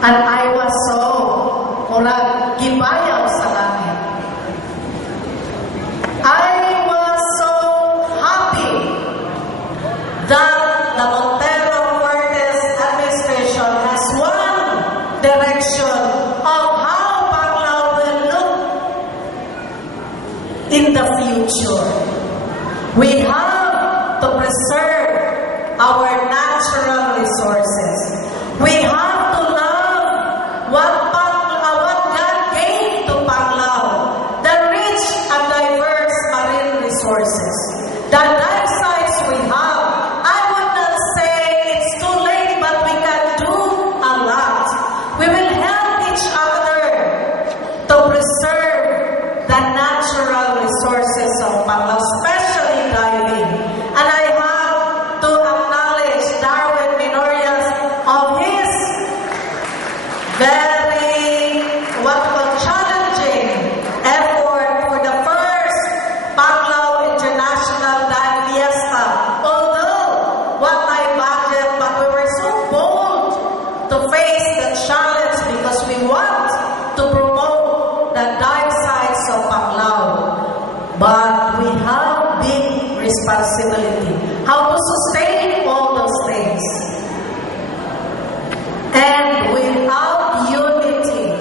And I was so, murag, gibayaw sa langit. I was so happy that the Montero Cortes administration has one direction of how Panglao will look in the future. We have to preserve our natural resources. We have to love what God gave to Panglao, the rich and diverse marine resources. The dive sites we have, I would not say it's too late, but we can do a lot. We will help each other to preserve the natural resources of Panglao, especially diving. And I have to acknowledge Darwin Minorias of his very, challenging effort for the first Panglao International Dive Fiesta. Although, what I budget, but we were so bold to face the challenge because we want to promote the dive sites of Panglao. But we have big responsibility. How to sustain all those things. And without unity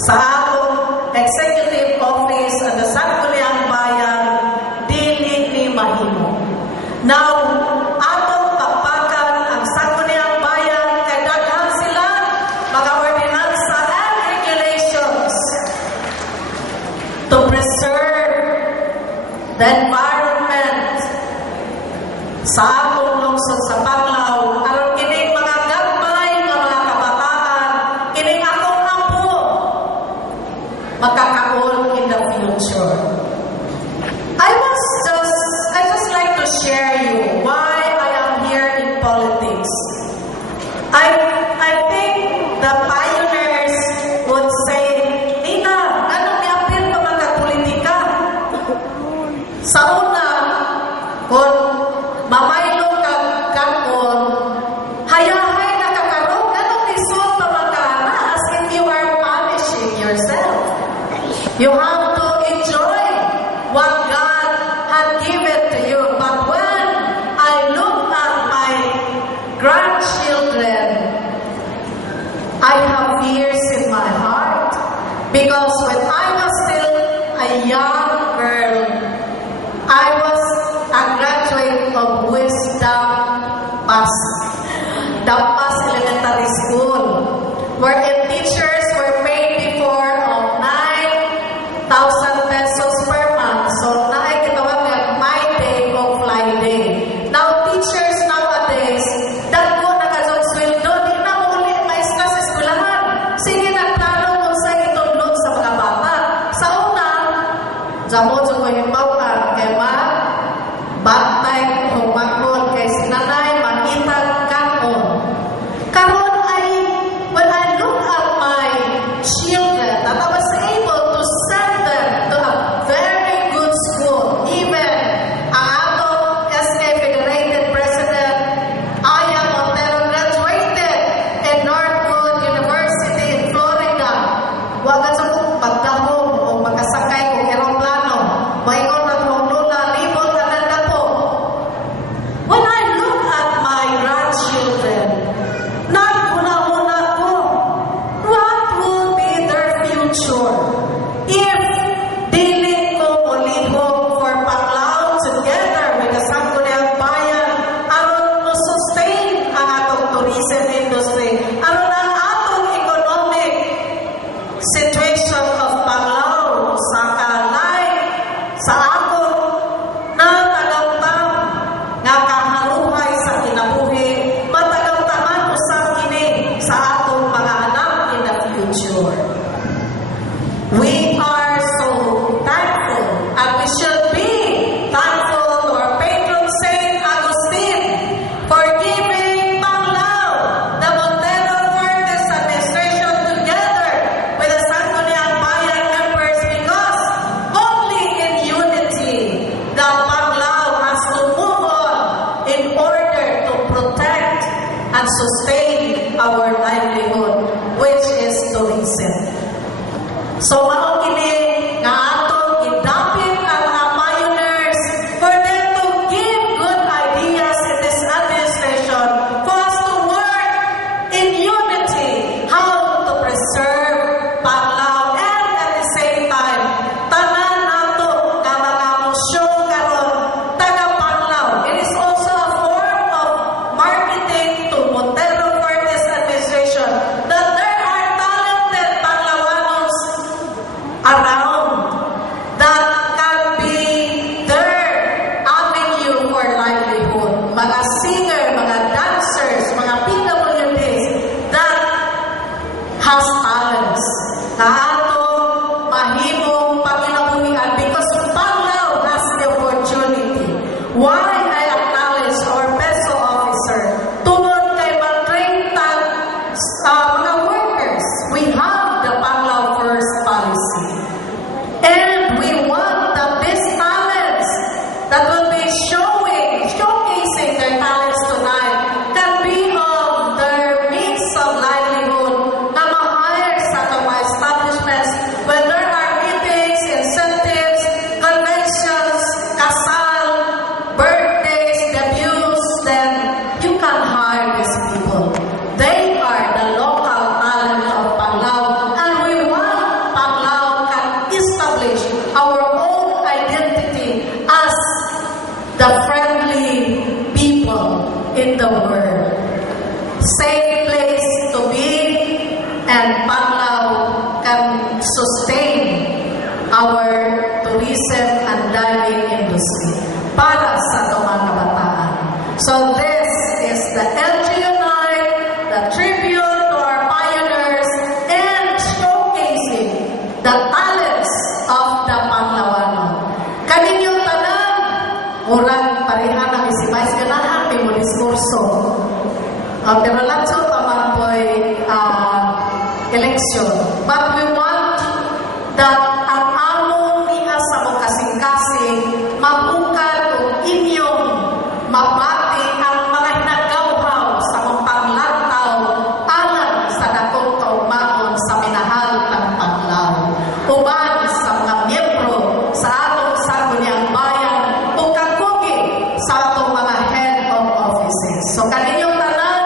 sa atong executive office and the Sangguniang Bayan, dili ni mahimo. Now, atong tapakan ang Sangguniang Bayan kay daghan sila mga ordinansa and regulations to preserve the environment sa atong lungsod sa Panglao. Aron kining mga gagmay nga mga kabataan, kining akong apo, makakaon in the future. I just like to share you why I am here in politics. I think the pioneers would say, Nina, anong niapil pa mga politika? Sa una, kung mamaylo kang kanon, hayahay nakakaroon, anong lisod pa magkana as if you are punishing yourself. You have to enjoy what God had given to you. But when I look at my grandchildren, I have fears in my heart. Because when I was still a young girl, I was a graduate of Wisdom Pass, the Pass Elementary School, wherein teachers were paid before of 9,000 pesos per month. So, naikitawagan my day o fly day. Now, teachers nowadays, dagko na kazong sweldo, di na muli maestra sa eskwelahan. Sige, nagplano kung sa itulog sa mga bata. Sa una, zamot sa kong himbawkan, kay batay o makon kay sinanay makitag kaon. Karon ay when I look at my children that I was able to send them to a very good school. Even ang atong SK Federated President Aya Montero graduated in Northwood University in Florida. Wagan sa kong pagdahom o magkasakay kong aeroplano. Mayon na kong lula libot ang po. When I look at my grandchildren, naguna-una ko, what will be their future if dili ko ulihog for Panglao together with the Sangguniang Bayan aron to sustain ang atong tourism industry, aron ang atong economic situation of Panglao sa kalay sa ako na tagawtang nga kaharuhay sa kinabuhi, matagaw-taman usang kini sa atong mga anak in the future. We are so thankful, and we should be thankful to our patron Saint Agustin for giving Panglao the Montero Cortes administration together with the Sangguniang Bayan members, because only in unity the Panglao has to move on in order to protect and sustain our livelihood. has talents na ato mahimong pagkinabuhian because Panglao has the opportunity. Why I acknowledge our PESO officer? Tungod kay mag-train mga workers. We have the Panglao First policy. And we want that these talents that will be showcasing their talents tonight can be of their means of livelihood na ma-hire sa mga establishments when there are meetings, incentives, conventions, kasal, birthdays, debuts, then you can hire these people. They are the local talent of Panglao, and we want Panglao can establish our own identity as the friendly people in the world. Safe place to be, and Panglao can sustain our tourism and dining industry para sa itong mga kabataan. So this is the LGU night, the tribute to our pioneers, and showcasing the talents of the Panglawano. Kaninyong tanan, murag pareha na isimais ganahan, may mo diskurso. Pero lahat pa man po'y election. But we want that ang among niya sa mga kasing-kasing mabukad o inyong mabati ang mga hinagawhaw sa mga panglantaw alang sa dakong kaugmaon sa minahal ng Panglao. Uban sa mga miyembro sa atong sangguniang bayan o kakugi sa atong mga head of offices. So kaninyong tanan,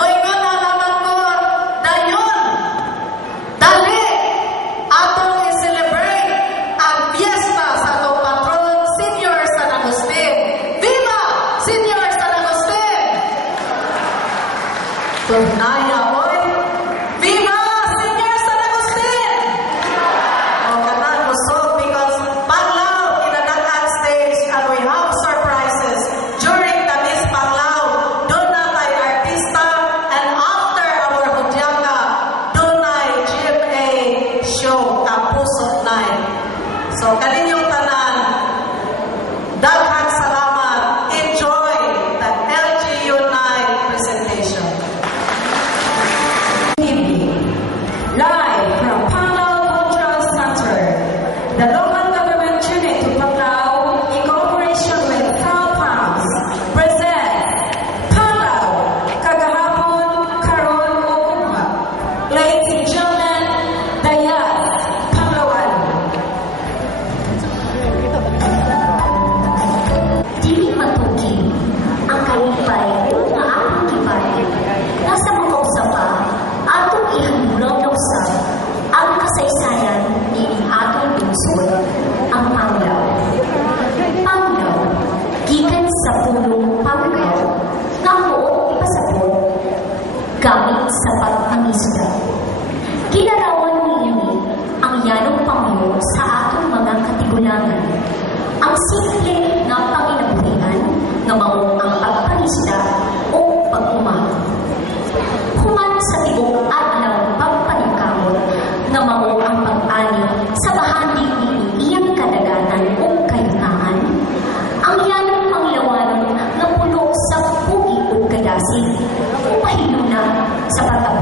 moingon na naman ko, dayon, dali, atong i-celebrate ang fiesta sa atong patron, Senior San Agustin. Viva Senior San Agustin! Tunaya, oy! Viva Senior San Agustin! O kanan mo so, because Panglao in the Nagat stage and we have surprises during the Miss Panglao. Doon na tayo artista, and after our Hudyaka, doon na GMA show, Kapusot Night. So kaninyong tanan, daghang salamat. Enjoy the LGU night presentation. Live from Panglao Cultural Center, the local government unit of Panglao, in cooperation with CalPAMS, presents Panglao, Kagahapon, Karon, Ugma. Ladies and gentlemen, Dayas, Panglawan. Dili matugin ang kalipay o nga atong kibay. Nasa mga usapa, atong ihambulaw na usap ang kasaysayan ni atong lungsod, ang Panglao. Panglao, gikan sa pulong Panglao, nga moong ipasabot gamit sa pag-angisda. Kinarawan niya ang yanong Pangulo sa atong mga katigulangan. Ang simple na panginabuhian nga mao ang pagpangisda o pag-umaw. Human sa tibok adlaw pagpaningkamot nga mao ang pag-ani sa bahanding ni iyang kadagatan o kayutaan. Ang yanang Panglawan nga puno sa pugi o kadasin o pahiluna sa pagkakasya